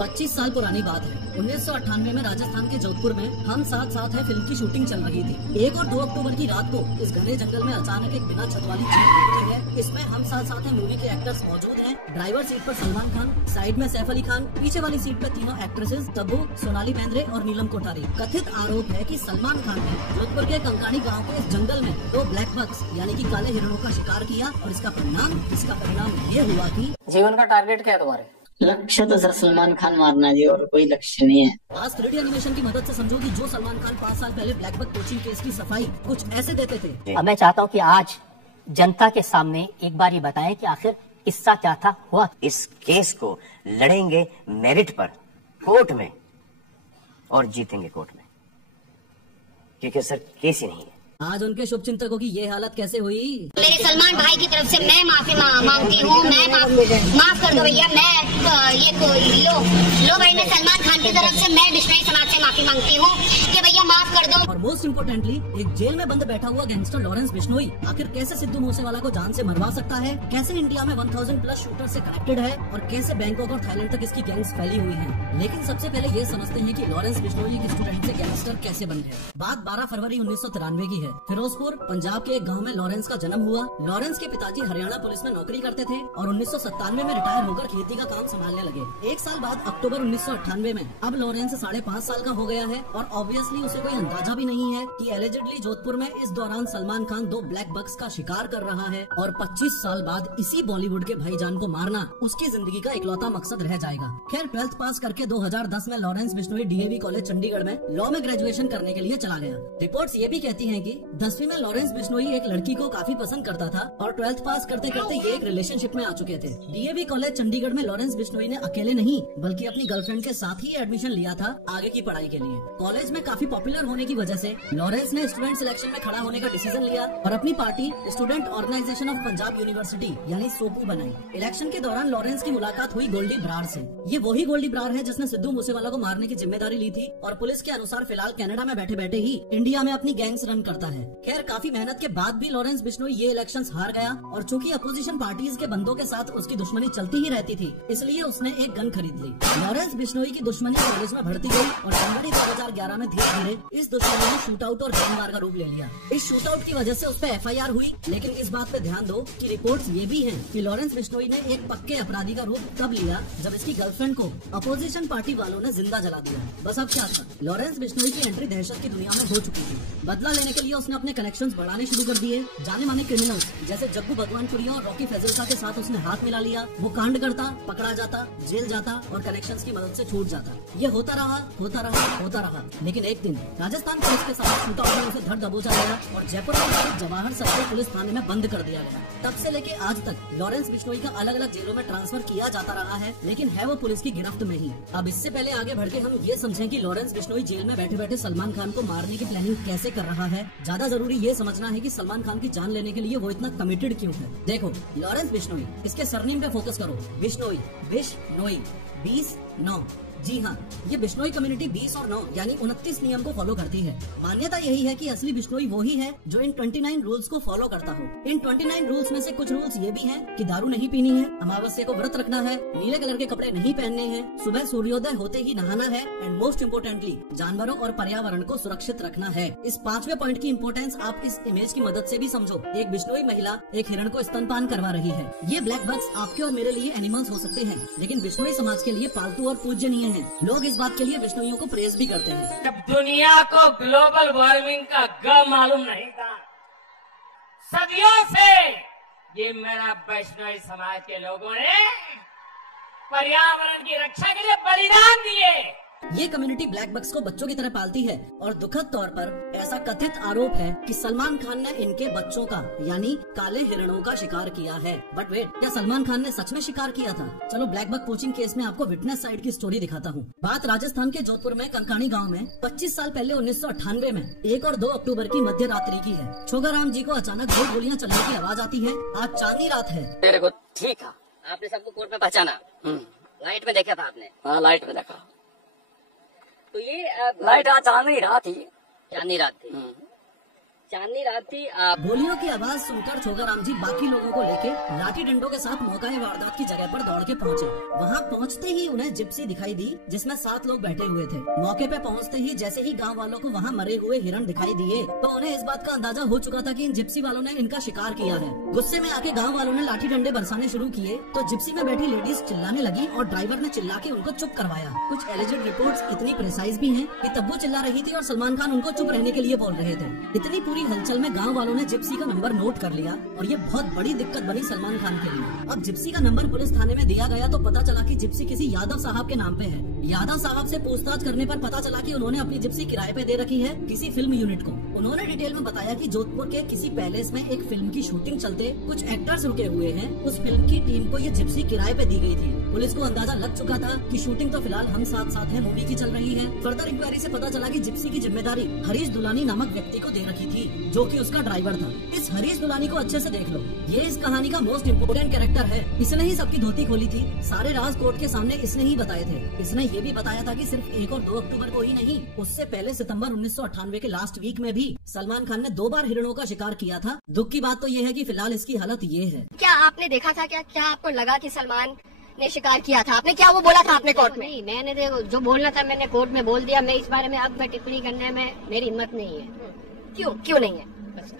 25 साल पुरानी बात है। 1998 में राजस्थान के जोधपुर में हम साथ साथ है फिल्म की शूटिंग चल रही थी। 1 और 2 अक्टूबर की रात को इस घने जंगल में अचानक एक बिना छत वाली जीप गिरती है। इसमें हम साथ साथ है मूवी के एक्टर्स मौजूद हैं। ड्राइवर सीट पर सलमान खान, साइड में सैफ अली खान, पीछे वाली सीट पर तीनों एक्ट्रेसेस तब्बू, सोनाली बेंद्रे और नीलम कोठारी। कथित आरोप है कि सलमान खान ने जोधपुर के कंकानी गाँव के इस जंगल में 2 ब्लैक बक्स यानी कि काले हिरणों का शिकार किया और इसका परिणाम ये हुआ कि जीवन का टारगेट क्या है तुम्हारे? लक्ष्य तो सर सलमान खान मारना जी, और कोई लक्ष्य नहीं है। आज 3D एनिमेशन की मदद से समझो कि जो सलमान खान 5 साल पहले ब्लैक बक कोचिंग केस की सफाई कुछ ऐसे देते थे। अब मैं चाहता हूँ कि आज जनता के सामने एक बार ये बताएं कि आखिर किस्सा क्या था, हुआ। इस केस को लड़ेंगे मेरिट पर कोर्ट में और जीतेंगे कोर्ट में, क्योंकि सर केस ही नहीं है। आज उनके शुभ चिंतकों की ये हालत कैसे हुई? मेरे सलमान भाई की तरफ से मैं माफी मांगती हूँ। मैं माफ कर दो भैया। मैं लो भाई, मैं सलमान खान की तरफ से मैं बिश्नोई समाज से माफी मांगती हूँ कि भैया माफ कर दो। और मोस्ट इम्पोर्टेंटली एक जेल में बंद बैठा हुआ गैंगस्टर लॉरेंस बिश्नोई आखिर कैसे सिद्धू मूसेवाला को जान से मरवा सकता है, कैसे इंडिया में 1000+ शूटर से कनेक्टेड है और कैसे बैंकॉक और थाईलैंड तक इसकी गैंग्स फैली हुई है। लेकिन सबसे पहले ये समझते हैं कि लॉरेंस बिश्नोई एक स्टूडेंट से गैंगस्टर कैसे बन गए। बात 12 फरवरी 1993 की है। फिरोजपुर पंजाब के एक गांव में लॉरेंस का जन्म हुआ। लॉरेंस के पिताजी हरियाणा पुलिस में नौकरी करते थे और 1997 में रिटायर होकर खेती का काम संभालने लगे। 1 साल बाद अक्टूबर 1998 में अब लॉरेंस 5.5 साल का हो गया है और ऑब्वियसली उसे कोई अंदाजा भी नहीं है कि एलिजिडली जोधपुर में इस दौरान सलमान खान 2 ब्लैक बक्स का शिकार कर रहा है और 25 साल बाद इसी बॉलीवुड के भाईजान को मारना उसकी जिंदगी का इकलौता मकसद रह जाएगा। खैर 12th पास करके 2010 में Lawrence Bishnoi DAV college Chandigarh में लॉ में ग्रेजुएशन करने के लिए चला गया। रिपोर्ट्स ये भी कहती हैं कि 10वीं में लॉरेंस बिश्नोई एक लड़की को काफी पसंद करता था और 12th पास करते करते ये एक रिलेशनशिप में आ चुके थे। DAV कॉलेज चंडीगढ़ में लॉरेंस बिश्नोई ने अकेले नहीं बल्कि अपनी गर्लफ्रेंड के साथ ही एडमिशन लिया था आगे की पढ़ाई के लिए। कॉलेज में काफी पॉपुलर होने की वजह से लॉरेंस ने स्टूडेंट सिलेक्शन में खड़ा होने का डिसीजन लिया और अपनी party student organisation of Punjab University यानी सोपू बनाई। इलेक्शन के दौरान लॉरेंस की मुलाकात हुई गोल्डी ब्रार से। ये वही गोल्डी ब्रार है जिसने सिद्धू मूसेवाला को मारने की जिम्मेदारी ली थी और पुलिस के अनुसार फिलहाल कनाडा में बैठे बैठे ही इंडिया में अपनी गैंग्स रन करता है। खैर काफी मेहनत के बाद भी लॉरेंस बिश्नोई ये इलेक्शंस हार गया और चूंकि अपोजिशन पार्टीज के बंदों के साथ उसकी दुश्मनी चलती ही रहती थी इसलिए उसने एक गन खरीद ली। लॉरेंस बिश्नोई की दुश्मनी कॉलेज में बढ़ती गई और जनवरी 2011 में धीरे धीरे इस दुश्मनी ने शूट आउट और जानमार का रूप ले लिया। इस शूट आउट की वजह से उस पर FIR हुई, लेकिन इस बात पे ध्यान दो कि रिपोर्ट्स ये भी हैं कि लॉरेंस बिश्नोई ने एक पक्के अपराधी का रूप तब लिया जब इसकी गर्लफ्रेंड को अपोजिशन पार्टी वालों ने जिंदा जला दिया। बस अब क्या था, लॉरेंस बिश्नोई की एंट्री दहशत की दुनिया में हो चुकी थी। बदला लेने के लिए उसने अपने कनेक्शंस बढ़ाने शुरू कर दिए। जाने माने क्रिमिनल्स जैसे जग्गू भगवानपुरिया और रॉकी फैजलका के साथ उसने हाथ मिला लिया। वो कांड करता, पकड़ा जाता, जेल जाता और कनेक्शंस की मदद से छूट जाता। ये होता रहा, लेकिन एक दिन राजस्थान पुलिस के साथ शूट आउट में उसे धर दबोचा गया और जयपुर में जवाहर सर्किल पुलिस थाने में बंद कर दिया गया। तब से लेके आज तक लॉरेंस बिश्नोई का अलग अलग जेलों में ट्रांसफर किया जाता रहा है, लेकिन है वो पुलिस की गिरफ्त में ही। अब इससे पहले आगे बढ़ के हम ये समझें कि लॉरेंस बिश्नोई जेल में बैठे बैठे सलमान खान को मारने की प्लानिंग कैसे कर रहा है। ज्यादा जरूरी ये समझना है कि सलमान खान की जान लेने के लिए वो इतना कमिटेड क्यों है। देखो लॉरेंस बिश्नोई, इसके सरनेम पे फोकस करो। बिश्नोई 20-9। जी हाँ, ये बिश्नोई कम्युनिटी 20 और 9 यानी 29 नियम को फॉलो करती है। मान्यता यही है कि असली बिश्नोई वही है जो इन 29 रूल्स को फॉलो करता हो। इन 29 रूल्स में से कुछ रूल्स ये भी हैं कि दारू नहीं पीनी है, अमावस्या को व्रत रखना है, नीले कलर के कपड़े नहीं पहनने हैं, सुबह सूर्योदय होते ही नहाना है एंड मोस्ट इम्पोर्टेंटली जानवरों और पर्यावरण को सुरक्षित रखना है। इस 5वें पॉइंट की इम्पोर्टेंस आप इस इमेज की मदद से भी समझो। एक बिश्नोई महिला एक हिरण को स्तनपान करवा रही है। ये ब्लैक बक्स आपके और मेरे लिए एनिमल्स हो सकते हैं, लेकिन बिश्नोई समाज के लिए पालतू और पूजनीय है। लोग इस बात के लिए बिश्नोइयों को प्रेज भी करते हैं। जब दुनिया को ग्लोबल वार्मिंग का ग मालूम नहीं था, सदियों से ये मेरा बिश्नोई समाज के लोगों ने पर्यावरण की रक्षा के लिए बलिदान दिए। ये कम्युनिटी ब्लैक बक्स को बच्चों की तरह पालती है और दुखद तौर पर ऐसा कथित आरोप है कि सलमान खान ने इनके बच्चों का यानी काले हिरणों का शिकार किया है। बट वेट, क्या सलमान खान ने सच में शिकार किया था? चलो ब्लैक बक कोचिंग केस में आपको विटनेस साइड की स्टोरी दिखाता हूँ। बात राजस्थान के जोधपुर में कंकानी गाँव में 25 साल पहले 1998 में 1 और 2 अक्टूबर की मध्य रात्रि की है। छोगाराम जी को अचानक 2 गोलियां चलने की आवाज आती है। आज चांदनी रात है। मेरे को ठीक है, आपने सबको कोर्ट में पहचाना, लाइट में देखा था आपने? हाँ, लाइट में देखा। तो ये लाइट आज चांदनी रात थी। चांदनी रात थी। चांदनी रात थी। गोलियों की आवाज सुनकर छोगाराम जी बाकी लोगों को लेके लाठी डंडों के साथ मौका वारदात की जगह पर दौड़ के पहुंचे। वहां पहुंचते ही उन्हें जिप्सी दिखाई दी जिसमें 7 लोग बैठे हुए थे। मौके पे पहुंचते ही जैसे ही गांव वालों को वहां मरे हुए हिरण दिखाई दिए तो उन्हें इस बात का अंदाजा हो चुका था कि इन जिप्सी वालों ने इनका शिकार किया है। गुस्से में आके गाँव वालों ने लाठी डंडे बरसाने शुरू किए तो जिप्सी में बैठी लेडीज चिल्लाने लगी और ड्राइवर ने चिल्ला के उनको चुप करवाया। कुछ एलिजेड रिपोर्ट्स इतनी प्रिसाइज भी हैं कि तब्बू चिल्ला रही थी और सलमान खान उनको चुप रहने के लिए बोल रहे थे। इतनी पूरी हलचल में गाँव वालों ने जिप्सी का नंबर नोट कर लिया और ये बहुत बड़ी दिक्कत बनी सलमान खान के लिए। अब जिप्सी का नंबर पुलिस थाने में दिया गया तो पता चला कि जिप्सी किसी यादव साहब के नाम पे है। यादव साहब से पूछताछ करने पर पता चला कि उन्होंने अपनी जिप्सी किराए पे दे रखी है किसी फिल्म यूनिट को। उन्होंने डिटेल में बताया कि जोधपुर के किसी पैलेस में एक फिल्म की शूटिंग चलते कुछ एक्टर्स रुके हुए हैं। उस फिल्म की टीम को ये जिप्सी किराए पे दी गई थी। पुलिस को अंदाजा लग चुका था कि शूटिंग तो फिलहाल हम साथ साथ है मूवी की चल रही है। फर्दर इंक्वायरी से पता चला कि जिप्सी की जिम्मेदारी हरीश दुलानी नामक व्यक्ति को दे रखी थी जो कि उसका ड्राइवर था। इस हरीश दुलानी को अच्छे से देख लो, ये इस कहानी का मोस्ट इम्पोर्टेंट कैरेक्टर है। इसने ही सबकी धोती खोली थी, सारे राज कोर्ट के सामने इसने ही बताए थे। इसने ये भी बताया था कि सिर्फ 1 और 2 अक्टूबर को ही नहीं, उससे पहले सितंबर 1998 के लास्ट वीक में भी सलमान खान ने 2 बार हिरणों का शिकार किया था। दुख की बात तो ये है कि फिलहाल इसकी हालत ये है। क्या आपने देखा था? क्या आपको लगा कि सलमान ने शिकार किया था? आपने क्या वो बोला था आपने कोर्ट में? नहीं, मैंने जो बोलना था मैंने कोर्ट में बोल दिया। मैं इस बारे में अब मैं टिप्पणी करने में मेरी हिम्मत नहीं है। क्यों नहीं है?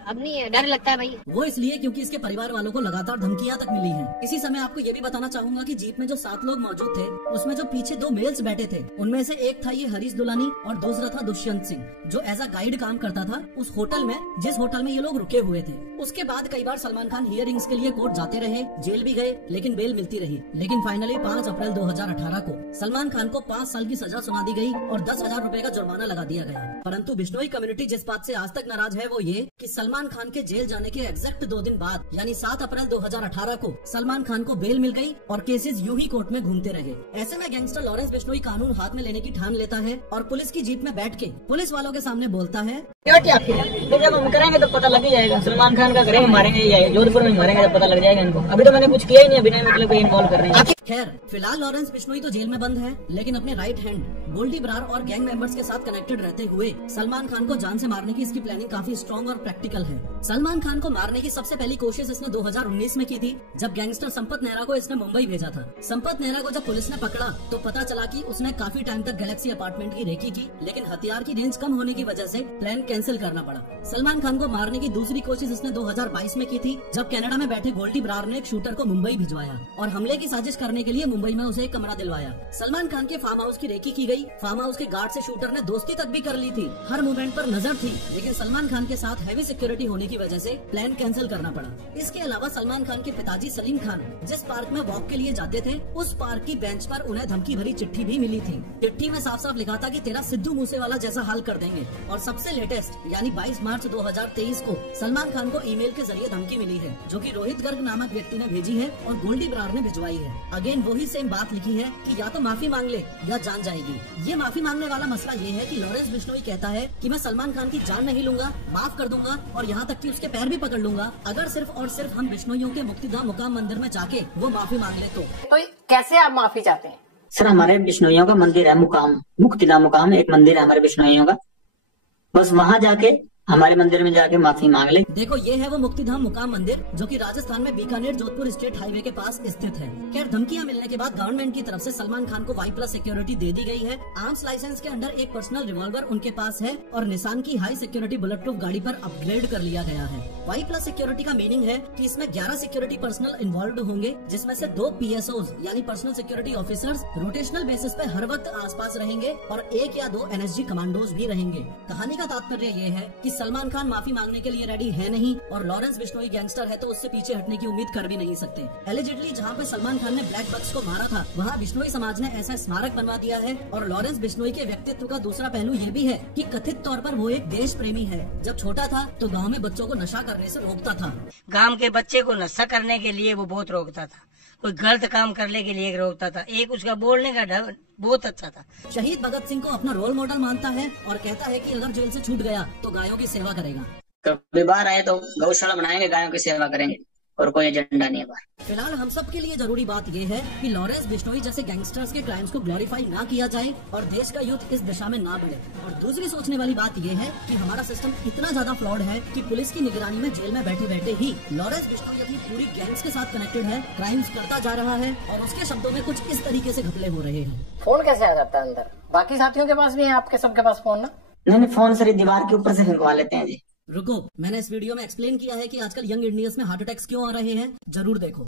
अब नहीं है, डर लगता है भाई। वो इसलिए क्योंकि इसके परिवार वालों को लगातार धमकियां तक मिली हैं। इसी समय आपको ये भी बताना चाहूंगा कि जीप में जो 7 लोग मौजूद थे उसमें जो पीछे 2 मेल्स बैठे थे उनमें से एक था ये हरीश दुलानी और दूसरा था दुष्यंत सिंह जो एज अ गाइड काम करता था उस होटल में जिस होटल में ये लोग रुके हुए थे। उसके बाद कई बार सलमान खान हियरिंग्स के लिए कोर्ट जाते रहे, जेल भी गए लेकिन बेल मिलती रही। लेकिन फाइनली 5 अप्रैल 2018 को सलमान खान को 5 साल की सजा सुना दी गई और 10,000 रूपए का जुर्माना लगा दिया गया। परंतु बिश्नोई कम्युनिटी जिस बात से आज तक नाराज है वो ये कि सलमान खान के जेल जाने के एग्जैक्ट 2 दिन बाद यानी 7 अप्रैल 2018 को सलमान खान को बेल मिल गई और केसेस यूं ही कोर्ट में घूमते रहे। ऐसे में गैंगस्टर लॉरेंस बिश्नोई कानून हाथ में लेने की ठान लेता है और पुलिस की जीप में बैठ के पुलिस वालों के सामने बोलता है, तो जब हम करेंगे तो पता लग ही जाएगा। सलमान खान का करेंगे, मारेंगे, जोधपुर में मारेंगे तो पता लग जाएगा इनको। अभी तो मैंने कुछ किया ही नहीं, बिना मतलब इन्वॉल्व कर रहे हैं। खैर फिलहाल लॉरेंस बिश्नोई तो जेल में बंद है लेकिन अपने राइट हैंड गोल्डी बरार और गैंग मेंबर्स के साथ कनेक्टेड रहते हुए सलमान खान को जान से मारने की इसकी प्लानिंग काफी स्ट्रॉन्ग और प्रैक्टिकल है। सलमान खान को मारने की सबसे पहली कोशिश इसने 2019 में की थी जब गैंगस्टर संपत नेहरा को इसने मुंबई भेजा था। संपत नेहरा को जब पुलिस ने पकड़ा तो पता चला कि उसने काफी टाइम तक गैलेक्सी अपार्टमेंट की रेकी की लेकिन हथियार की रेंज कम होने की वजह से प्लान कैंसिल करना पड़ा। सलमान खान को मारने की दूसरी कोशिश इसने 2022 में की थी जब कनाडा में बैठे गोल्डी बरार ने एक शूटर को मुंबई भिजवाया और हमले की साजिश करने के लिए मुंबई में उसे एक कमरा दिलवाया। सलमान खान के फार्म हाउस की रेकी की गई। फार्म हाउस के गार्ड से शूटर ने दोस्ती तक भी कर ली थी, हर मूवमेंट पर नजर थी, लेकिन सलमान खान के साथ हैवी सिक्योरिटी होने की वजह से प्लान कैंसिल करना पड़ा। इसके अलावा सलमान खान के पिताजी सलीम खान जिस पार्क में वॉक के लिए जाते थे उस पार्क की बेंच पर उन्हें धमकी भरी चिट्ठी भी मिली थी। चिट्ठी में साफ साफ लिखा था कि तेरा सिद्धू मूसेवाला जैसा हाल कर देंगे। और सबसे लेटेस्ट यानी 22 मार्च 2023 को सलमान खान को ईमेल के जरिए धमकी मिली है जो कि रोहित गर्ग नामक व्यक्ति ने भेजी है और गोल्डी बरार ने भिजवाई है। अगेन वही सेम बात लिखी है कि या तो माफी मांग ले या जान जाएगी। ये माफी मांगने वाला मसला ये है कि लॉरेंस बिश्नोई कहता है कि मैं सलमान खान की जान नहीं लूंगा, माफ कर दूंगा और यहाँ तक कि उसके पैर भी पकड़ लूंगा अगर सिर्फ और सिर्फ हम बिश्नोइयों के मुक्तिधाम मुकाम मंदिर में जाके वो माफी मांग ले। तो कैसे आप माफी चाहते हैं? सर हमारे बिश्नोइयों का मंदिर है मुकाम, मुक्तिधाम मुकाम एक मंदिर है हमारे बिश्नोइयों का, बस वहाँ जाके हमारे मंदिर में जाके माफी मांग ले। देखो ये है वो मुक्तिधाम मुकाम मंदिर जो कि राजस्थान में बीकानेर जोधपुर स्टेट हाईवे के पास स्थित है। खैर धमकियां मिलने के बाद गवर्नमेंट की तरफ से सलमान खान को Y+ सिक्योरिटी दे दी गई है। आर्म्स लाइसेंस के अंडर एक पर्सनल रिवॉल्वर उनके पास है और निसान की हाई सिक्योरिटी बुलेट प्रूफ गाड़ी पर अपग्रेड कर लिया गया है। Y+ सिक्योरिटी का मीनिंग है कि इसमें 11 सिक्योरिटी पर्सनल इन्वॉल्व होंगे जिसमें से 2 PSOs यानी personal security officers rotational basis पे हर वक्त आसपास रहेंगे और 1 या 2 NSG कमांडोज भी रहेंगे। कहानी का तात्पर्य ये है कि सलमान खान माफी मांगने के लिए रेडी है नहीं और लॉरेंस बिश्नोई गैंगस्टर है तो उससे पीछे हटने की उम्मीद कर भी नहीं सकते। एलिजिडली जहाँ पे सलमान खान ने ब्लैक बक्स को मारा था वहाँ बिश्नोई समाज ने ऐसा स्मारक बनवा दिया है। और लॉरेंस बिश्नोई के व्यक्तित्व का दूसरा पहलू ये भी है कि कथित तौर पर वो एक देश प्रेमी है। जब छोटा था तो गाँव में बच्चों को नशा करने से रोकता था। गांव के बच्चे को नशा करने के लिए वो बहुत रोकता था, कोई गलत काम करने के लिए रोकता था। एक उसका बोलने का ढंग बहुत अच्छा था। शहीद भगत सिंह को अपना रोल मॉडल मानता है और कहता है कि अगर जेल से छूट गया तो गायों की सेवा करेगा। कभी बाहर आए तो गौशाला बनाएंगे, गायों की सेवा करेंगे और कोई एजेंडा नहीं है बाहर। फिलहाल हम सब के लिए जरूरी बात यह है कि लॉरेंस बिश्नोई जैसे गैंगस्टर्स के क्राइम्स को ग्लोरीफाई ना किया जाए और देश का युद्ध इस दिशा में ना बढ़े। और दूसरी सोचने वाली बात यह है कि हमारा सिस्टम इतना ज्यादा फ्लॉड है कि पुलिस की निगरानी में जेल में बैठे बैठे ही लॉरेंस बिश्नोई अपनी पूरी गैंग्स के साथ कनेक्टेड है, क्राइम्स करता जा रहा है और उसके शब्दों में कुछ इस तरीके से घपले हो रहे हैं। फोन कैसे आ जाता है अंदर? बाकी साथियों के पास भी है, आपके सबके पास फोन ना? नहीं, फोन सर दीवार के ऊपर से फेंकवा लेते हैं जी। रुको, मैंने इस वीडियो में एक्सप्लेन किया है कि आजकल यंग इंडियंस में हार्ट अटैक्स क्यों आ रहे हैं, जरूर देखो।